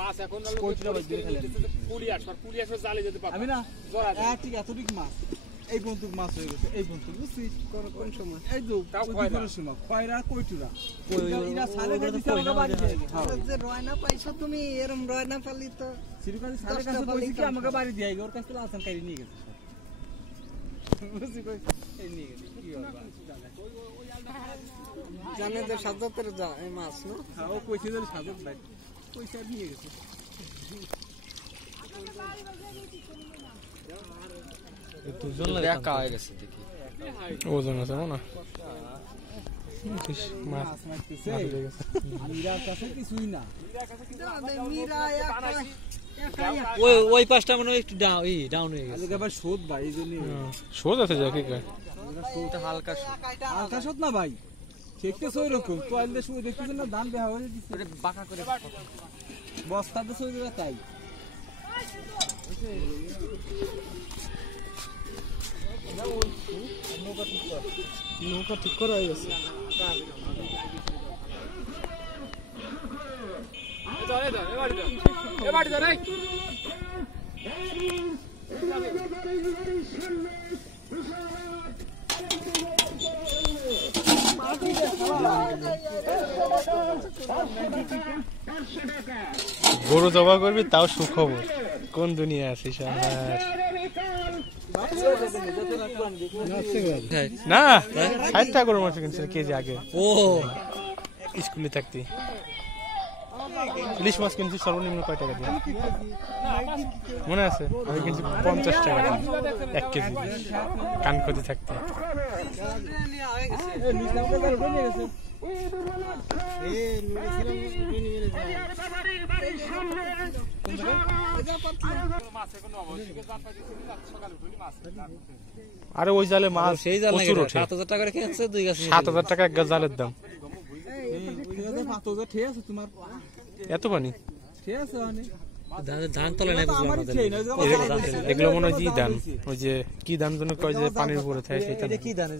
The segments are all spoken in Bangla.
মাছ এখন পুলি আসর জালে যেতে পারবে আমি না ঠিক এতটুক মাছ এই বন্দুক মাছ হয়ে গেছে এই বন্দুক বুঝছিস কোন সময় এই তো সময় কয়রা কইটুরা এরা সালে দিতে আমরা বাড়ি দিয়ে যে রয়না পাইছো তুমি এরম রয়না পালি তো সিরুকাজি সালে কাছে কইছি কি আমাকে বাড়ি দিয়ে ওর কাছে আসান কারি নিয়ে গেছে বুঝছি কই এই নিয়ে গেছে কি হবে জানে যে সাজাতের যা এই মাছ না হ্যাঁ ও কইছে যে সাজাত ভাই পয়সা নিয়ে গেছে একা হয়ে গেছে দেখি ওজন আছে না ওই পাঁচটা মনে একটু ডাউন হয়ে গেছে আবার শোধ ভাই এই জন্য শোধ আছে যা কি হালকা হালকা শোধ না ভাই দেখতেছ ওই রকম তোয়ালে শুয়ে দেখতেছ না ধান বেহা হয়ে দিচ্ছে বাঁকা করে বস্তাতে শুয়ে দেবে তাই নৌকা ঠিক করা হয়ে গেছে গরু জবা করবি তাও সুখবর কোন দুনিয়া আছিস না 60 টাকা গরু মাংস কিনছিল কেজি আগে ও স্কুলে থাকতে ইলিশ মাছ কিনছি সর্বনিম্ন কয় টাকা দিয়ে মনে আছে আমি কিনছি 50 টাকা এক কেজি কানকতি থাকতে আরে ওই জালে মাছ সেই জালে প্রচুর ওঠে 7000 টাকা করে কিনছে 7000 টাকা এক জালের দাম তোমার এত পানি ঠিক আছে ধান তোলে নাই বুঝলাম এগুলো মনে হয় ধান ওই যে কি ধান জন্য কয় যে পানির উপরে থাকে সেটা কি ধান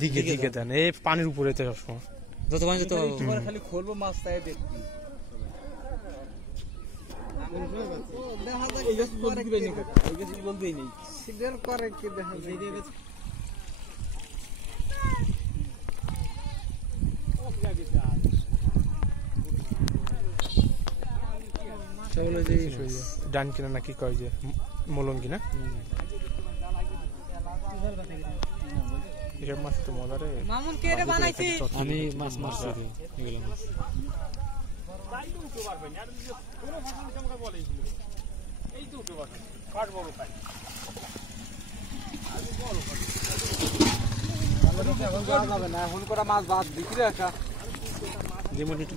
দিকে দিকে ধান এই পানির উপরে থাকে সবসময় যত পানি যত খালি খুলবো মাছ তাই দেখি দেখা যাক এই গাছ বলতে দিবে না এই গাছ বলতেই নেই সিডার করে কি দেখা যায় ডান কিনা নাকি কয় যে মলন কিনা এসব মাছ তো মজা রে মামুন কে রে বানাইছি আমি মাছ মারছি এগুলো মাছ এখন করা মাছ বাদ বিক্রি রাখা যেমন একটু